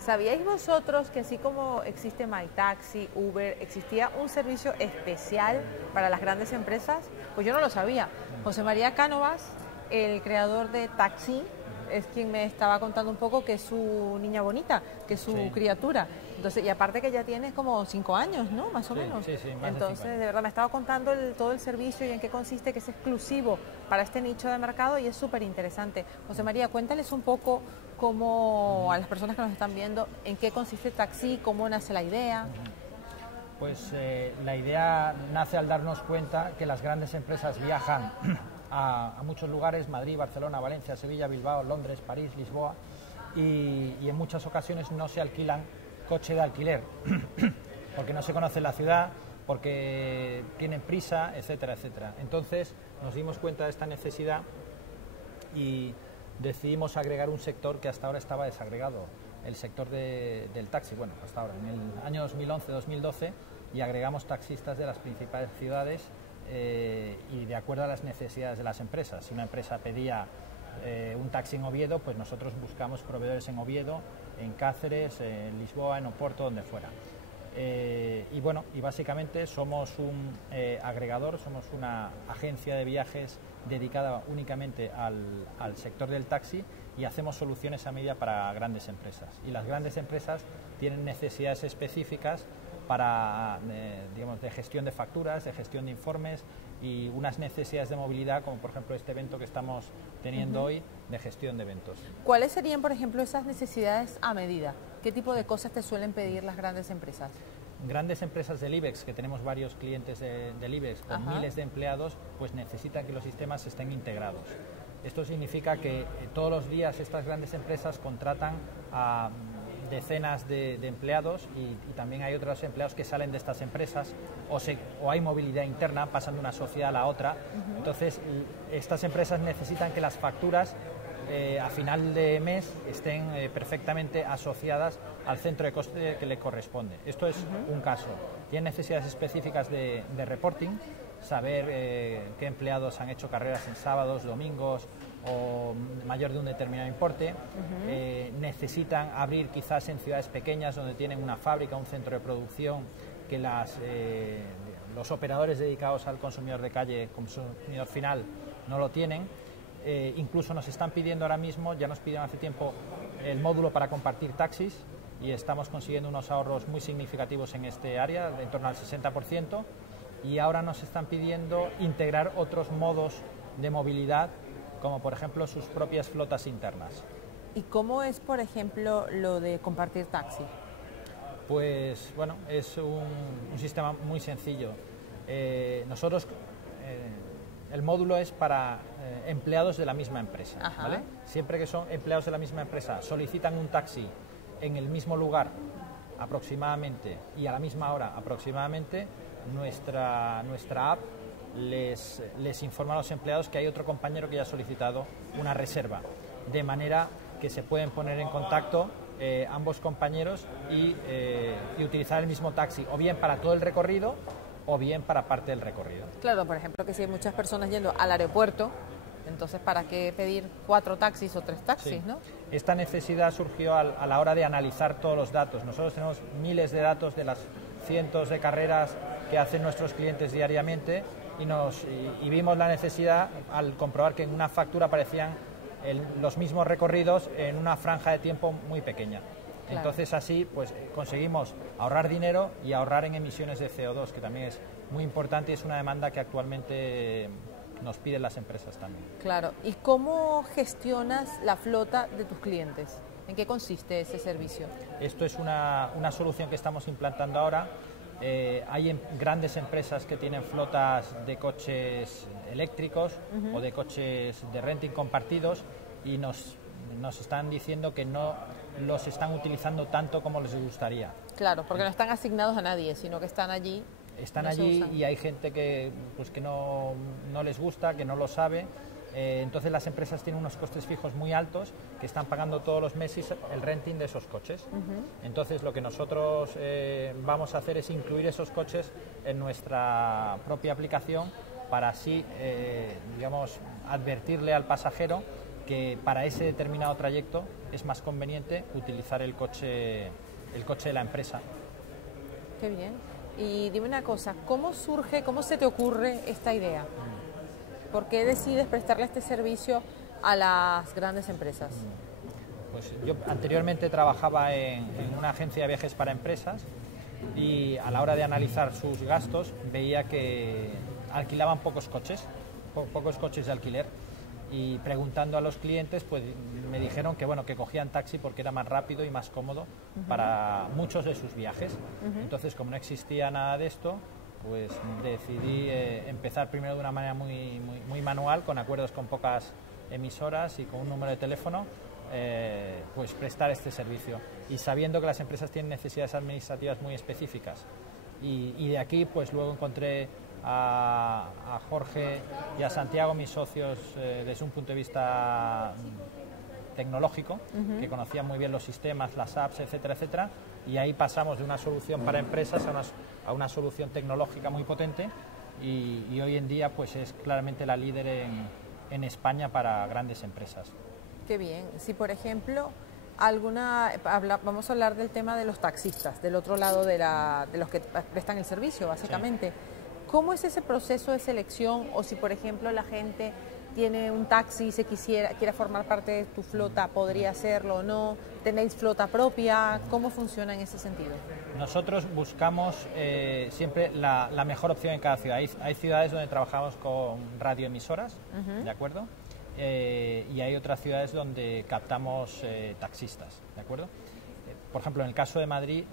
¿Sabíais vosotros que así como existe MyTaxi, Uber, existía un servicio especial para las grandes empresas? Pues yo no lo sabía. José María Cánovas, el creador de Taxi, es quien me estaba contando un poco que es su niña bonita, que es su criatura. Entonces, y aparte que ya tiene como 5 años, ¿no? Más o menos. Sí, más Entonces, de 5 años. de verdad, me estaba contando todo el servicio y en qué consiste, que es exclusivo para este nicho de mercado y es súper interesante. José María, cuéntales un poco cómo, a las personas que nos están viendo, en qué consiste Taxi, cómo nace la idea. Pues la idea nace al darnos cuenta que las grandes empresas viajan a muchos lugares: Madrid, Barcelona, Valencia, Sevilla, Bilbao, Londres, París, Lisboa, y en muchas ocasiones no se alquilan coche de alquiler porque no se conoce la ciudad, porque tienen prisa, etcétera, etcétera. Entonces nos dimos cuenta de esta necesidad y decidimos agregar un sector que hasta ahora estaba desagregado, el sector del taxi. Bueno, hasta ahora, en el año 2011-2012, y agregamos taxistas de las principales ciudades y de acuerdo a las necesidades de las empresas. Si una empresa pedía un taxi en Oviedo, pues nosotros buscamos proveedores en Oviedo, en Cáceres, en Lisboa, en Oporto, donde fuera. Y bueno, y básicamente somos un agregador, somos una agencia de viajes dedicada únicamente al sector del taxi, y hacemos soluciones a medida para grandes empresas. Y las grandes empresas tienen necesidades específicas para, digamos, de gestión de facturas, de gestión de informes, y unas necesidades de movilidad, como por ejemplo este evento que estamos teniendo hoy, de gestión de eventos. ¿Cuáles serían, por ejemplo, esas necesidades a medida? ¿Qué tipo de cosas te suelen pedir las grandes empresas? Grandes empresas del IBEX, que tenemos varios clientes del IBEX con miles de empleados, pues necesitan que los sistemas estén integrados. Esto significa que todos los días estas grandes empresas contratan a decenas de empleados, y también hay otros empleados que salen de estas empresas, o hay movilidad interna, pasan de una sociedad a la otra. Entonces, estas empresas necesitan que las facturas a final de mes estén perfectamente asociadas al centro de coste que le corresponde. Esto es un caso. Tienen necesidades específicas de reporting, saber qué empleados han hecho carreras en sábados, domingos o mayor de un determinado importe. Necesitan abrir quizás en ciudades pequeñas donde tienen una fábrica, un centro de producción, que los operadores dedicados al consumidor de calle, consumidor final, no lo tienen. Incluso nos están pidiendo ahora mismo, ya nos pidieron hace tiempo, el módulo para compartir taxis, y estamos consiguiendo unos ahorros muy significativos en este área, de en torno al 60%, y ahora nos están pidiendo integrar otros modos de movilidad, como por ejemplo sus propias flotas internas. ¿Y cómo es, por ejemplo, lo de compartir taxi? Pues bueno, es un sistema muy sencillo. Nosotros, el módulo es para empleados de la misma empresa, ¿vale? Siempre que son empleados de la misma empresa, solicitan un taxi en el mismo lugar aproximadamente y a la misma hora aproximadamente, nuestra app les informa a los empleados que hay otro compañero que ya ha solicitado una reserva, de manera que se pueden poner en contacto ambos compañeros y utilizar el mismo taxi, o bien para todo el recorrido o bien para parte del recorrido. Claro, por ejemplo, que si hay muchas personas yendo al aeropuerto, entonces ¿para qué pedir 4 taxis o 3 taxis, no? Esta necesidad surgió a la hora de analizar todos los datos. Nosotros tenemos miles de datos de las cientos de carreras que hacen nuestros clientes diariamente, y vimos la necesidad al comprobar que en una factura aparecían los mismos recorridos en una franja de tiempo muy pequeña. Claro. Entonces así pues conseguimos ahorrar dinero y ahorrar en emisiones de CO2, que también es muy importante y es una demanda que actualmente nos piden las empresas también. Claro. ¿Y cómo gestionas la flota de tus clientes? ¿En qué consiste ese servicio? Esto es una solución que estamos implantando ahora. Hay grandes empresas que tienen flotas de coches eléctricos o de coches de renting compartidos, y nos están diciendo que no los están utilizando tanto como les gustaría. Claro, porque no están asignados a nadie, sino que están allí. Están allí y hay gente que no les gusta, que no lo sabe. Entonces las empresas tienen unos costes fijos muy altos, que están pagando todos los meses el renting de esos coches. Entonces lo que nosotros vamos a hacer es incluir esos coches en nuestra propia aplicación, para así, digamos, advertirle al pasajero que para ese determinado trayecto es más conveniente utilizar el coche de la empresa. Qué bien. Y dime una cosa, ¿cómo surge, cómo se te ocurre esta idea? ¿Por qué decides prestarle este servicio a las grandes empresas? Pues yo anteriormente trabajaba en una agencia de viajes para empresas y a la hora de analizar sus gastos veía que alquilaban pocos coches de alquiler, y preguntando a los clientes pues me dijeron que bueno, que cogían taxi porque era más rápido y más cómodo para muchos de sus viajes. Entonces, como no existía nada de esto, pues decidí empezar primero de una manera muy manual, con acuerdos con pocas emisoras y con un número de teléfono, pues prestar este servicio, y sabiendo que las empresas tienen necesidades administrativas muy específicas, y de aquí pues luego encontré a Jorge y a Santiago, mis socios, desde un punto de vista tecnológico, que conocían muy bien los sistemas, las apps, etcétera, etcétera, y ahí pasamos de una solución para empresas a una solución tecnológica muy potente, y hoy en día pues es claramente la líder en España para grandes empresas. Qué bien. Si por ejemplo vamos a hablar del tema de los taxistas, del otro lado de los que prestan el servicio, básicamente. Sí. ¿Cómo es ese proceso de selección? O si por ejemplo la gente tiene un taxi y quiere formar parte de tu flota, ¿podría hacerlo o no? ¿Tenéis flota propia? ¿Cómo funciona en ese sentido? Nosotros buscamos siempre la mejor opción en cada ciudad. Hay ciudades donde trabajamos con radioemisoras, ¿de acuerdo? Y hay otras ciudades donde captamos taxistas, ¿de acuerdo? Por ejemplo, en el caso de Madrid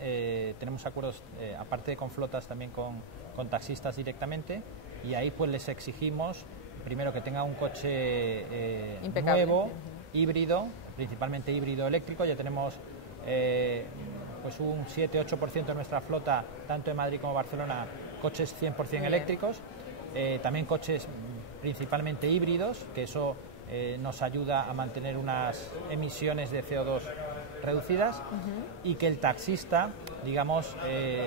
tenemos acuerdos, aparte de con flotas, también con taxistas directamente, y ahí pues les exigimos primero que tenga un coche nuevo, híbrido, principalmente híbrido eléctrico. Ya tenemos pues un 7-8% de nuestra flota, tanto en Madrid como Barcelona, coches 100% eléctricos, también coches principalmente híbridos, que eso nos ayuda a mantener unas emisiones de CO2 reducidas, y que el taxista, digamos,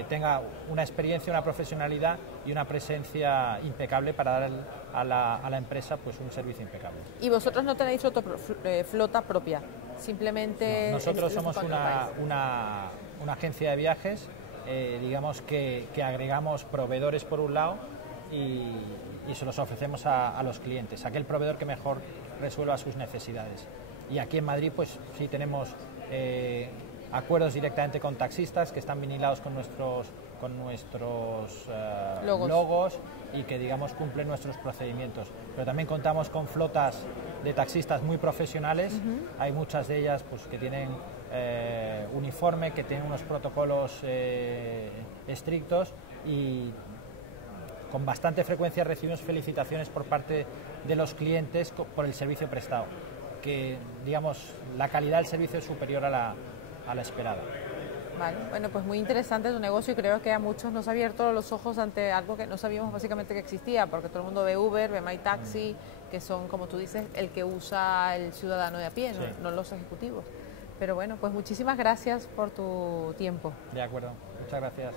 tenga una experiencia, una profesionalidad y una presencia impecable para dar a la empresa pues un servicio impecable. ¿Y vosotros no tenéis flota propia? Simplemente... No, nosotros somos una agencia de viajes, digamos que agregamos proveedores por un lado y se los ofrecemos a los clientes, aquel proveedor que mejor resuelva sus necesidades. Y aquí en Madrid pues sí tenemos acuerdos directamente con taxistas que están vinilados con nuestros logos, y que digamos cumplen nuestros procedimientos. Pero también contamos con flotas de taxistas muy profesionales. Hay muchas de ellas pues que tienen uniforme, que tienen unos protocolos estrictos, y con bastante frecuencia recibimos felicitaciones por parte de los clientes por el servicio prestado, que digamos la calidad del servicio es superior a la esperada. Vale, bueno, pues muy interesante tu negocio, y creo que a muchos nos ha abierto los ojos ante algo que no sabíamos básicamente que existía, porque todo el mundo ve Uber, ve MyTaxi, que son, como tú dices, el que usa el ciudadano de a pie, sí, no los ejecutivos. Pero bueno, pues muchísimas gracias por tu tiempo. De acuerdo, muchas gracias.